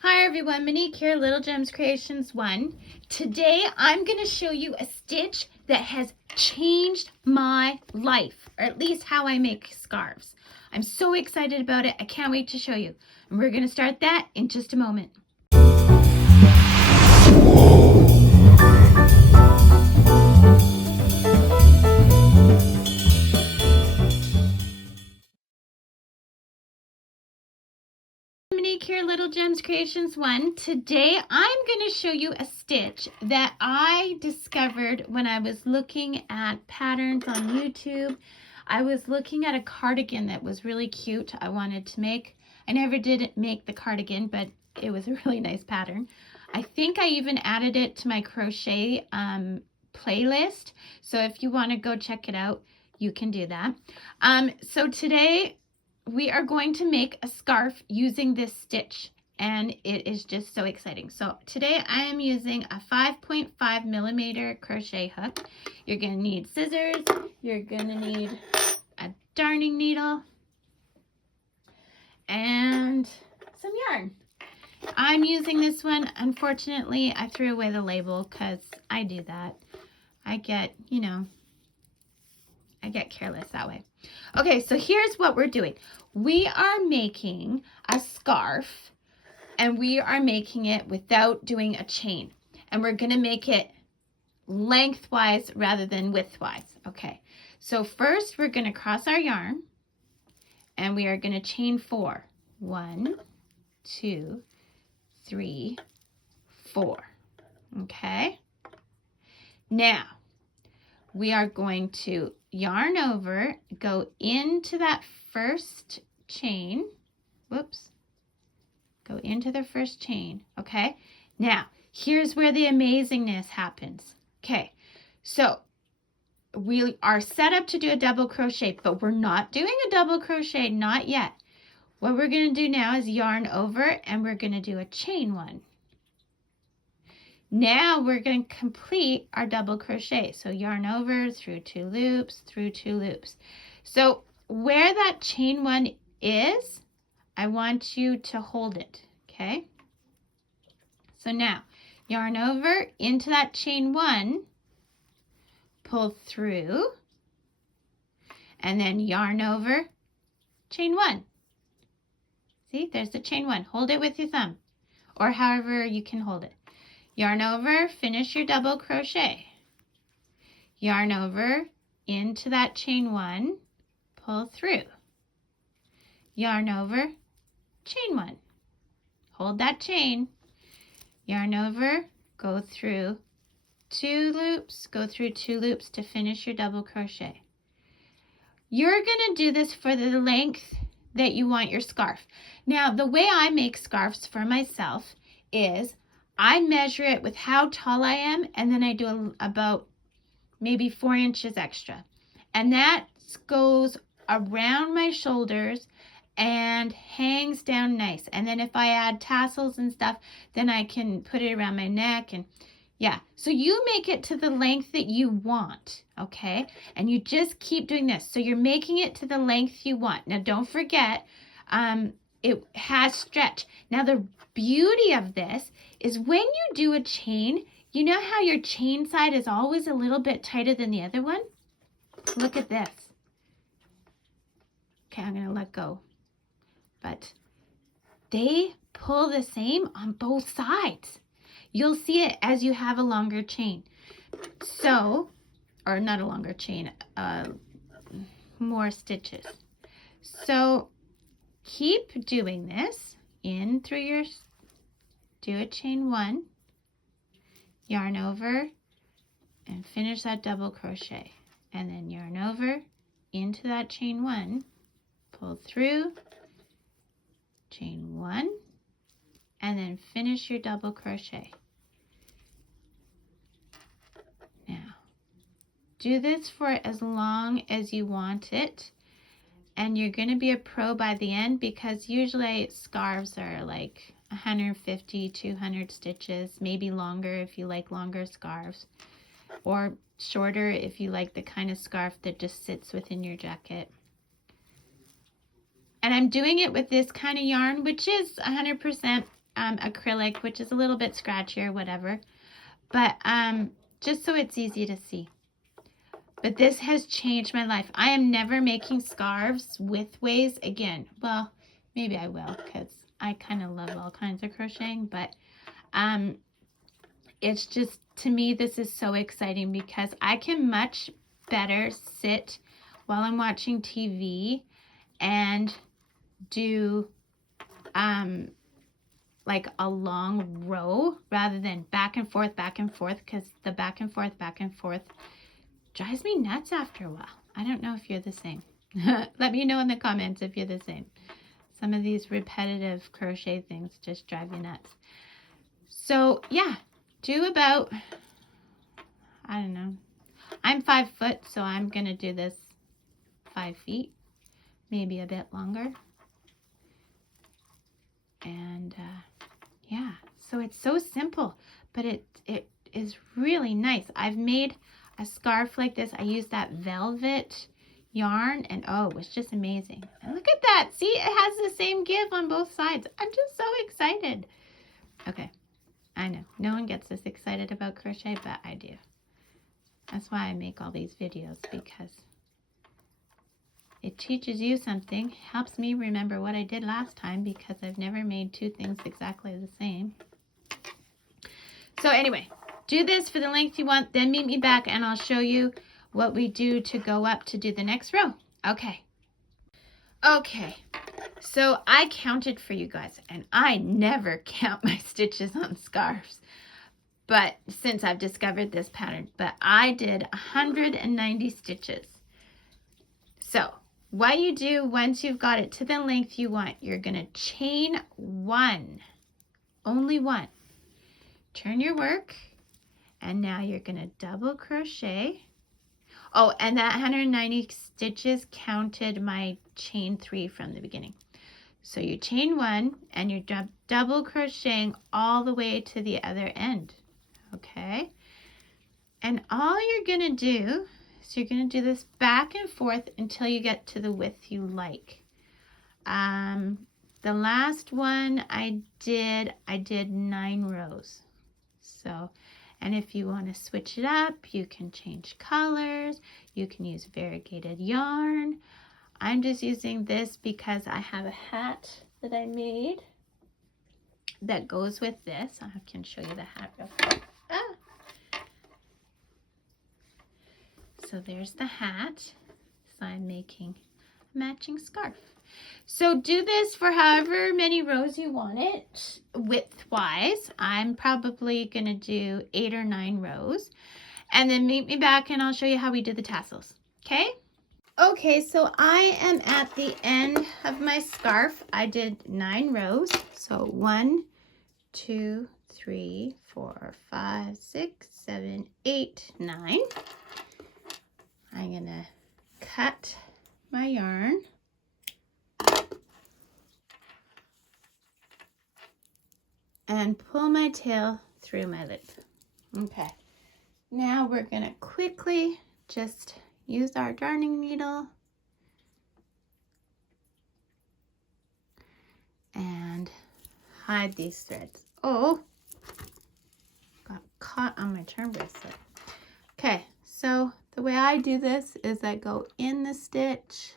Hi everyone, Monique here, Little Gems Creations 1. Today I'm going to show you a stitch that has changed my life, or at least how I make scarves. I'm so excited about it, I can't wait to show you. And we're going to start that in just a moment. Monique here, Little Gems Creations 1. Today I'm going to show you a stitch that I discovered when I was looking at patterns on YouTube. I was looking at a cardigan that was really cute I wanted to make. I never did make the cardigan, but it was a really nice pattern. I think I even added it to my crochet playlist. So if you want to go check it out, you can do that. So today we are going to make a scarf using this stitch, and it is just so exciting. So today I am using a 5.5 millimeter crochet hook. You're going to need scissors, you're going to need a darning needle, and some yarn. I'm using this one. Unfortunately, I threw away the label because I do that. I get careless that way. Okay, so here's what we're doing. We are making a scarf, and we are making it without doing a chain. And we're going to make it lengthwise rather than widthwise. Okay, so first we're going to cross our yarn, and we are going to chain 4. 1, 2, 3, 4. Okay, now we are going to yarn over, go into that first chain. Whoops. Go into the first chain. Okay. Now, here's where the amazingness happens. Okay. So we are set up to do a double crochet, but we're not doing a double crochet, not yet. What we're going to do now is yarn over, and we're going to do a chain 1. Now we're going to complete our double crochet. So yarn over, through 2 loops, through 2 loops. So where that chain 1 is, I want you to hold it, okay? So now yarn over into that chain 1, pull through, and then yarn over, chain 1. See, there's the chain 1. Hold it with your thumb, or however you can hold it. Yarn over, finish your double crochet. Yarn over into that chain 1, pull through. Yarn over, chain 1. Hold that chain. Yarn over, go through 2 loops, go through 2 loops to finish your double crochet. You're going to do this for the length that you want your scarf. Now, the way I make scarves for myself is I measure it with how tall I am, and then I do about maybe 4 inches extra. And that goes around my shoulders and hangs down nice. And then if I add tassels and stuff, then I can put it around my neck. And yeah, so you make it to the length that you want, okay? And you just keep doing this. So you're making it to the length you want. Now, don't forget, it has stretch. Now, the beauty of this is when you do a chain, you know how your chain side is always a little bit tighter than the other one? Look at this. Okay, I'm going to let go. But they pull the same on both sides. You'll see it as you have a longer chain. So, or not a longer chain, more stitches. So, keep doing this in through your, do a chain 1, yarn over, and finish that double crochet. And then yarn over into that chain 1, pull through, chain 1, and then finish your double crochet. Now, do this for as long as you want it, and you're going to be a pro by the end, because usually scarves are like 150, 200 stitches, maybe longer if you like longer scarves, or shorter if you like the kind of scarf that just sits within your jacket. And I'm doing it with this kind of yarn, which is 100% acrylic, which is a little bit scratchy or whatever, but just so it's easy to see. But this has changed my life. I am never making scarves widthways again. Well, maybe I will, because I kind of love all kinds of crocheting, but it's just, to me, this is so exciting because I can much better sit while I'm watching TV and do like a long row rather than back and forth, because the back and forth drives me nuts after a while. I don't know if you're the same. Let me know in the comments if you're the same. Some of these repetitive crochet things just drive you nuts. So yeah, do about, I don't know. I'm 5 foot, so I'm gonna do this 5 feet, maybe a bit longer. And yeah, so it's so simple, but it is really nice. I've made a scarf like this. I used that velvet yarn, and oh, it was just amazing. And look at that. See, it has the same give on both sides. I'm just so excited. Okay, I know no one gets this excited about crochet, but I do. That's why I make all these videos, because it teaches you something, helps me remember what I did last time, because I've never made two things exactly the same. So anyway, do this for the length you want, then meet me back and I'll show you what we do to go up to do the next row. Okay. Okay, so I counted for you guys, and I never count my stitches on scarves, but since I've discovered this pattern, but I did 190 stitches. So what you do once you've got it to the length you want, you're going to chain one, only one. Turn your work, and now you're going to double crochet. Oh, and that 190 stitches counted my chain 3 from the beginning. So you chain one, and you're double crocheting all the way to the other end. Okay? And all you're going to do, so you're going to do this back and forth until you get to the width you like. The last one I did 9 rows. So, and if you want to switch it up, you can change colors. You can use variegated yarn. I'm just using this because I have a hat that I made that goes with this. I can show you the hat real quick. So there's the hat. So I'm making a matching scarf. So do this for however many rows you want it, width-wise. I'm probably going to do 8 or 9 rows. And then meet me back and I'll show you how we do the tassels. Okay? Okay, so I am at the end of my scarf. I did 9 rows. So 1, 2, 3, 4, 5, 6, 7, 8, 9. I'm going to cut my yarn. And pull my tail through my loop. Okay, now we're going to quickly just use our darning needle and hide these threads. Oh, got caught on my charm bracelet. Okay, so the way I do this is I go in the stitch,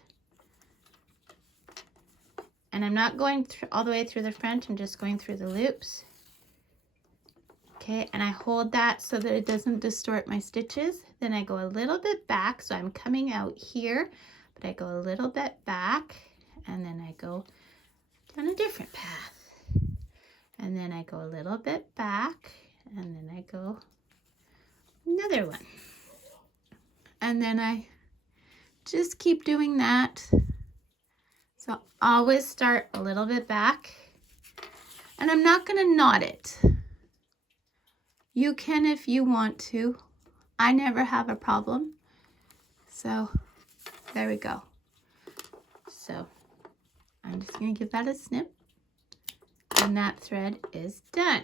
and I'm not going all the way through the front, I'm just going through the loops. Okay, and I hold that so that it doesn't distort my stitches. Then I go a little bit back, so I'm coming out here, but I go a little bit back, and then I go down a different path. And then I go a little bit back, and then I go another one. And then I just keep doing that. So always start a little bit back, and I'm not going to knot it. You can if you want to. I never have a problem. So there we go. So I'm just going to give that a snip, and that thread is done.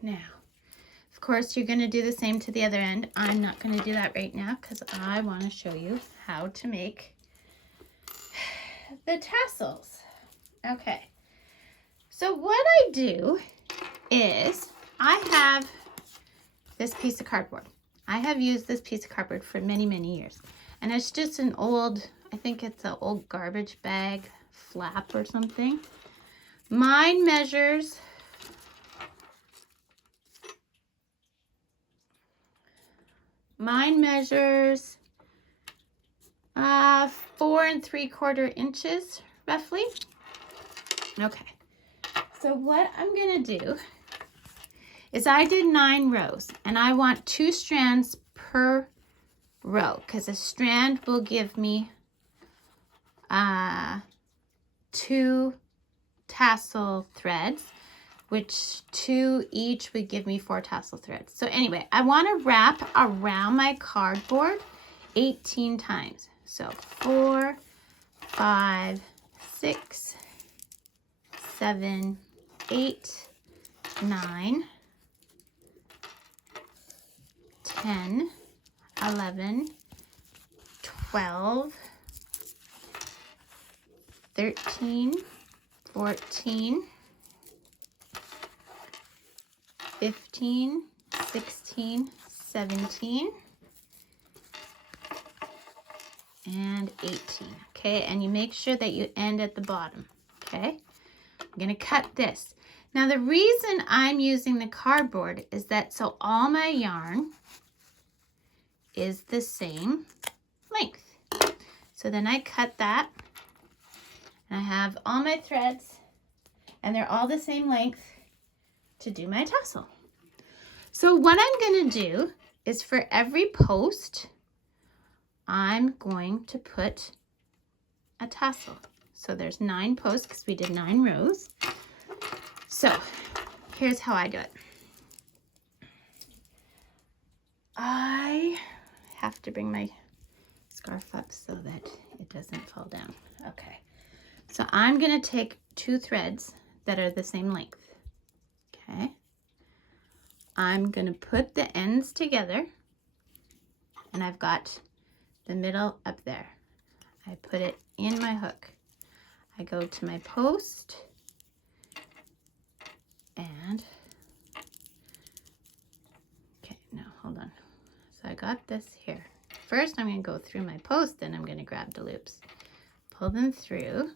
Now, of course, you're going to do the same to the other end. I'm not going to do that right now because I want to show you how to make the tassels. Okay, So what I do is I have this piece of cardboard. I have used this piece of cardboard for many, many years. And it's just an old, I think it's an old garbage bag flap or something. Mine measures 4 3/4 inches roughly. Okay, so what I'm gonna do is I did 9 rows and I want 2 strands per row because a strand will give me 2 tassel threads, which 2 each would give me 4 tassel threads. So anyway, I want to wrap around my cardboard 18 times. So 4, 5, 6, 7, 8, 9, 10, 11, 12, 13, 14, 15, 16, 17, and 18. Okay, and you make sure that you end at the bottom. Okay, I'm going to cut this. Now the reason I'm using the cardboard is that so all my yarn is the same length. So then I cut that and I have all my threads and they're all the same length to do my tassel. So what I'm going to do is for every post, I'm going to put a tassel. So there's 9 posts because we did 9 rows. So here's how I do it. I have to bring my scarf up so that it doesn't fall down. Okay. So I'm going to take 2 threads that are the same length. Okay. I'm going to put the ends together and I've got the middle up there. I put it in my hook. I go to my post and okay, now hold on. So I got this here. First I'm going to go through my post and I'm going to grab the loops, pull them through,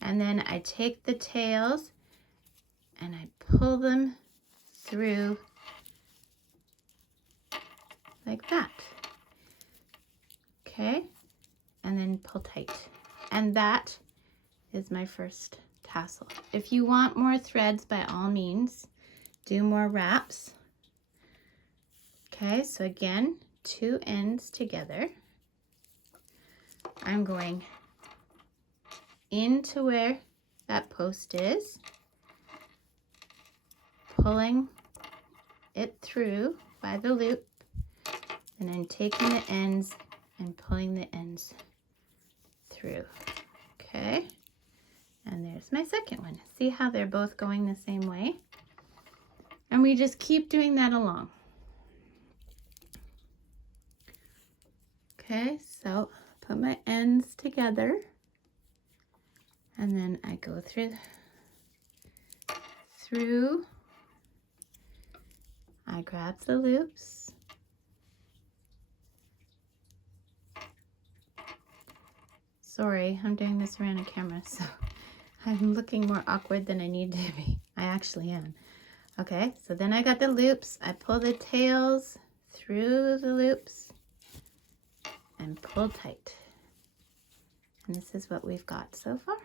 and then I take the tails and I pull them through like that. Okay, and then pull tight. And that is my first tassel. If you want more threads, by all means, do more wraps. Okay, so again, 2 ends together. I'm going into where that post is, pulling it through by the loop, and then taking the ends and pulling the ends through. Okay, and there's my second one. See how they're both going the same way? And we just keep doing that along. Okay, so put my ends together and then I go through, I grab the loops, sorry, I'm doing this around a camera, so I'm looking more awkward than I need to be. I actually am. Okay, so then I got the loops, I pull the tails through the loops and pull tight. And this is what we've got so far.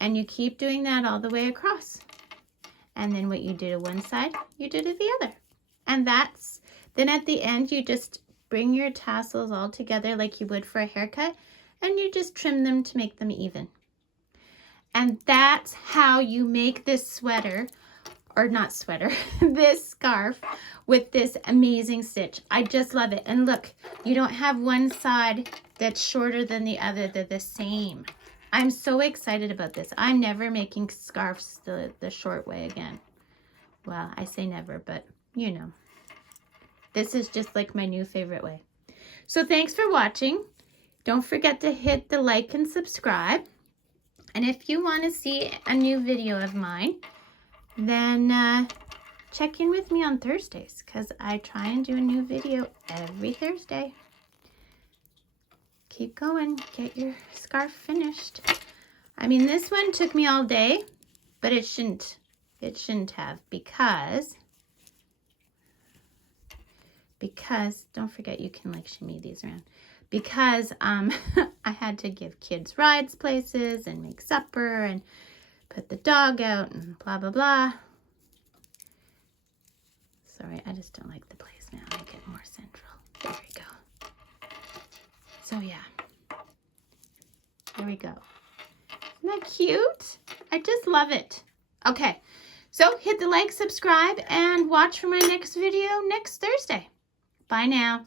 And you keep doing that all the way across. And then what you do to one side, you do to the other. And that's, then at the end, you just bring your tassels all together like you would for a haircut, and you just trim them to make them even. And that's how you make this sweater, or not sweater, this scarf with this amazing stitch. I just love it. And look, you don't have one side that's shorter than the other. They're the same. I'm so excited about this. I'm never making scarves the short way again. Well, I say never, but you know. This is just like my new favorite way. So thanks for watching. Don't forget to hit the like and subscribe. And if you want to see a new video of mine, then check in with me on Thursdays, because I try and do a new video every Thursday. Keep going. Get your scarf finished. I mean, this one took me all day, but it shouldn't have, because don't forget you can like shimmy these around, because I had to give kids rides places and make supper and put the dog out and blah blah blah. Sorry, I just don't like the place now. Make it more central. There we go. So yeah, there we go. Isn't that cute? I just love it. Okay, so hit the like, subscribe, and watch for my next video next Thursday. Bye now.